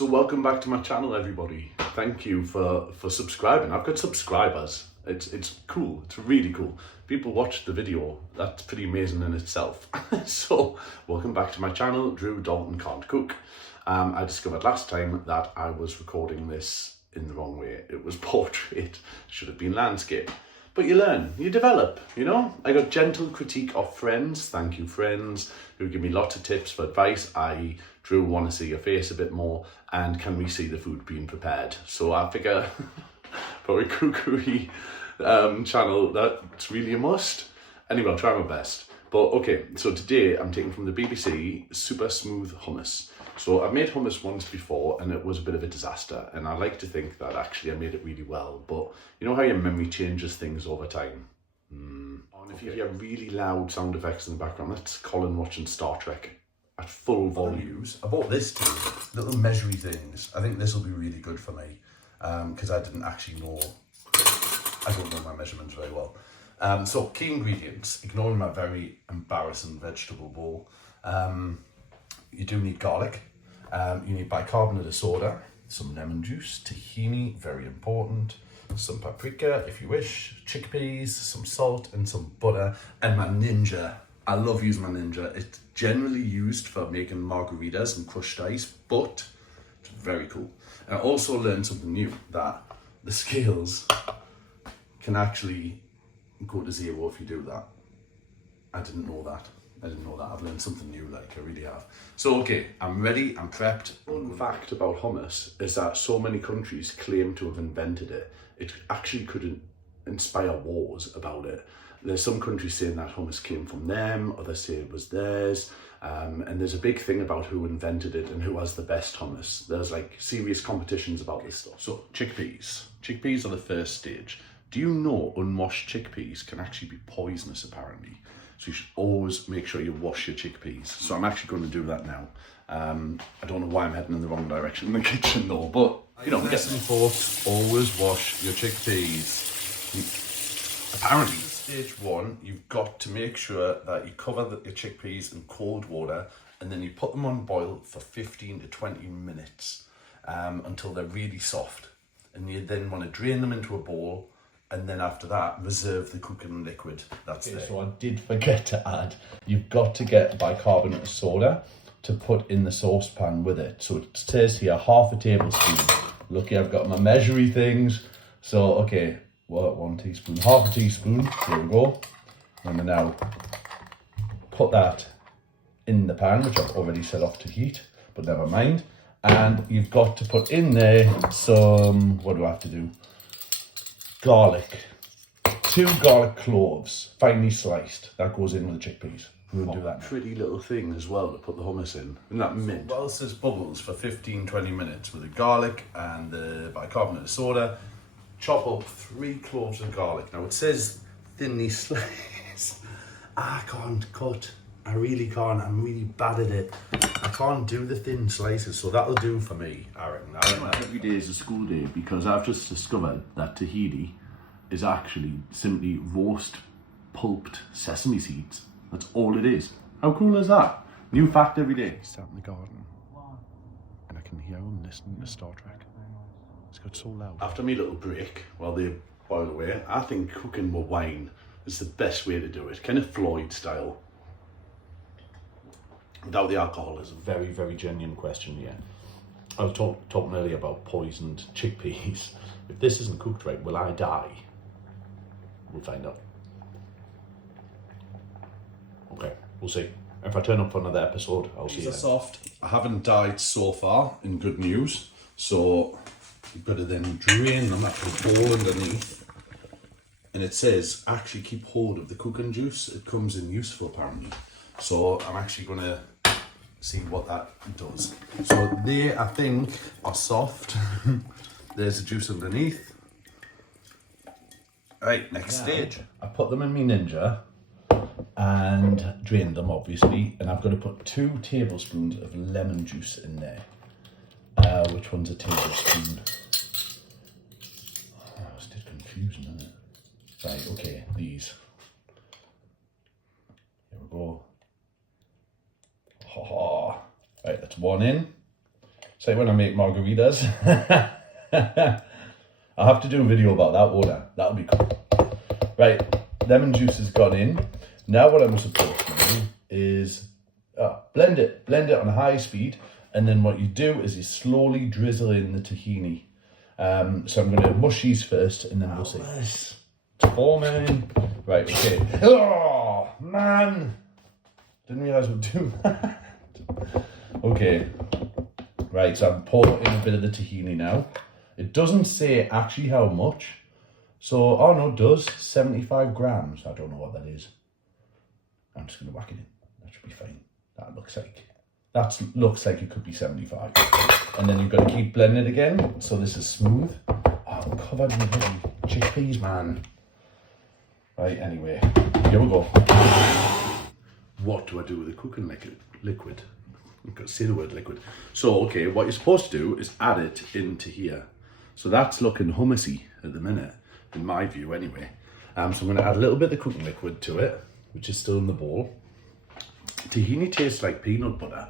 So welcome back to my channel, everybody. Thank you for subscribing. I've got subscribers. It's cool. It's really cool. People watch the video. That's pretty amazing in itself. So welcome back to my channel, Drew Dalton Can't Cook. I discovered last time that I was recording this in the wrong way. It was portrait. Should have been landscape. But you learn, you develop, you know? I got gentle critique of friends. Thank you, friends, who give me lots of tips for advice. Drew, want to see your face a bit more, and can we see the food being prepared? So I figure for a cookery channel, that's really a must. Anyway, I'll try my best. But okay, so today I'm taking from the BBC Super Smooth Hummus. So I've made hummus once before and it was a bit of a disaster, and I like to think that actually I made it really well, but you know how your memory changes things over time? And if you hear really loud sound effects in the background, that's Colin watching Star Trek at full volumes. I bought this too, little measury things. I think this will be really good for me because I don't know my measurements very well. So key ingredients, ignoring my very embarrassing vegetable bowl. You do need garlic, you need bicarbonate of soda, some lemon juice, tahini, very important, some paprika if you wish, chickpeas, some salt and some butter, and my Ninja. I love using my Ninja. It's generally used for making margaritas and crushed ice, but it's very cool. And I also learned something new, that the scales can actually go to zero if you do that. I didn't know that. I've learned something new, like I really have. So okay, I'm ready, I'm prepped. One fact about hummus is that so many countries claim to have invented it. It actually could inspire wars about it. There's some countries saying that hummus came from them, others say it was theirs. And there's a big thing about who invented it and who has the best hummus. There's like serious competitions about this stuff. So chickpeas. Chickpeas are the first stage. Do you know unwashed chickpeas can actually be poisonous apparently? So you should always make sure you wash your chickpeas. So I'm actually going to do that now. I don't know why I'm heading in the wrong direction in the kitchen though, but you know, get some thoughts, always wash your chickpeas. Apparently, stage one, you've got to make sure that you cover your chickpeas in cold water and then you put them on boil for 15 to 20 minutes until they're really soft. And you then want to drain them into a bowl, and then after that, reserve the cooking liquid that's there. So I did forget to add, you've got to get bicarbonate of soda to put in the saucepan with it. So it says here, half a tablespoon. Lucky I've got my measuring things. So, okay, well, 1 teaspoon, half a teaspoon, there we go. And then now put that in the pan, which I've already set off to heat, but never mind. And you've got to put in there some, what do I have to do? Garlic. 2 garlic cloves, finely sliced. That goes in with the chickpeas. We'll do that. Pretty little thing as well to put the hummus in. Isn't that mint? So whilst there's bubbles for 15-20 minutes with the garlic and the bicarbonate of soda, chop up 3 cloves of garlic. Now it says thinly sliced. I can't cut. I really can't. I'm really bad at it. I can't do the thin slices, so that'll do for me, I reckon. Every day is a school day because I've just discovered that tahini is actually simply roast pulped sesame seeds. That's all it is. How cool is that? New fact every day. He's sat in the garden and I can hear him listening to Star Trek. It's got so loud. After my little break, while they boil away, I think cooking with wine is the best way to do it. Kind of Floyd style. Without the alcohol is a very, very genuine question here. I was talking earlier about poisoned chickpeas. If this isn't cooked right, will I die? We'll find out. Okay, we'll see. If I turn up for another episode, I'll see you then. Soft. I haven't died so far, in good news. So you've got to then drain them after the bowl underneath. And it says, actually keep hold of the cooking juice. It comes in useful apparently. So I'm actually going to see what that does. So they, I think, are soft. There's the juice underneath. Right, next stage. I put them in my Ninja and drained them, obviously. And I've got to put 2 tablespoons of lemon juice in there. Which one's a tablespoon? Oh, it's just confusing, isn't it? Right, okay, these. Here we go. Right, that's 1 in. It's like when I make margaritas. I'll have to do a video about that water. That'll be cool. Right, lemon juice has gone in. Now what I'm supposed to do is blend it on a high speed, and then what you do is you slowly drizzle in the tahini. So I'm going to mush these first, and then we'll see. It's forming. Right, okay. Oh, man! Didn't realise we'd do that. Okay. Right, so I'm pouring in a bit of the tahini now. It doesn't say actually how much. So, oh no, it does. 75 grams. I don't know what that is. I'm just going to whack it in. That should be fine. That looks like it could be 75. And then you've got to keep blending it again. So this is smooth. Oh, I'm covered with chickpeas, man. Right, anyway, here we go. What do I do with the cooking liquid? I've got to say the word liquid. So, okay, what you're supposed to do is add it into here. So that's looking hummusy at the minute, in my view anyway. So I'm going to add a little bit of the cooking liquid to it, which is still in the bowl. Tahini tastes like peanut butter.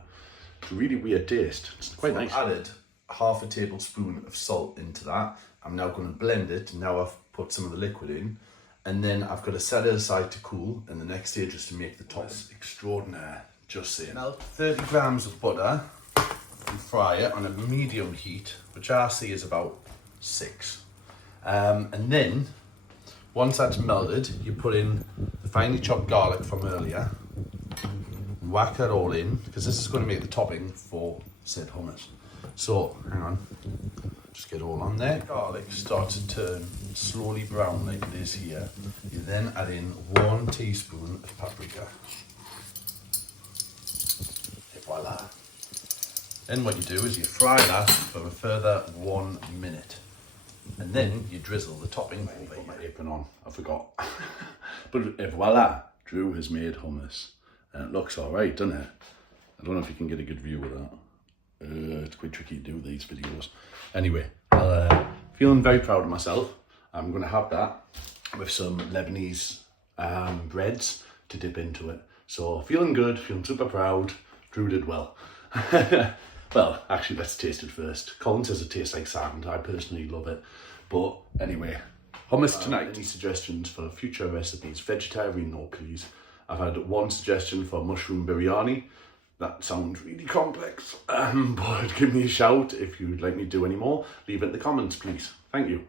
It's a really weird taste. It's quite nice. I've added half a tablespoon of salt into that. I'm now going to blend it. Now I've put some of the liquid in. And then I've got to set it aside to cool. And the next stage is to make the topping. Extraordinaire, just saying. Melt 30 grams of butter and fry it on a medium heat, which I see is about 6. And then, once that's melted, you put in the finely chopped garlic from earlier. Whack that all in, because this is going to make the topping for said hummus. So, hang on. Just get all on there. Garlic starts to turn slowly brown like it is here. You then add in 1 teaspoon of paprika. Et voila. Then what you do is you fry that for a further 1 minute. And then you drizzle the topping. I put my apron on, I forgot. But et voila, Drew has made hummus. And it looks alright, doesn't it? I don't know if you can get a good view of that. It's quite tricky to do these videos. Anyway, feeling very proud of myself. I'm going to have that with some Lebanese breads to dip into it. So feeling good, feeling super proud. Drew did well. Well, actually, let's taste it first. Colin says it tastes like sand. I personally love it. But anyway, hummus tonight. Any suggestions for future recipes? Vegetarian, no please. I've had 1 suggestion for mushroom biryani. That sounds really complex, but give me a shout if you'd like me to do any more. Leave it in the comments, please. Thank you.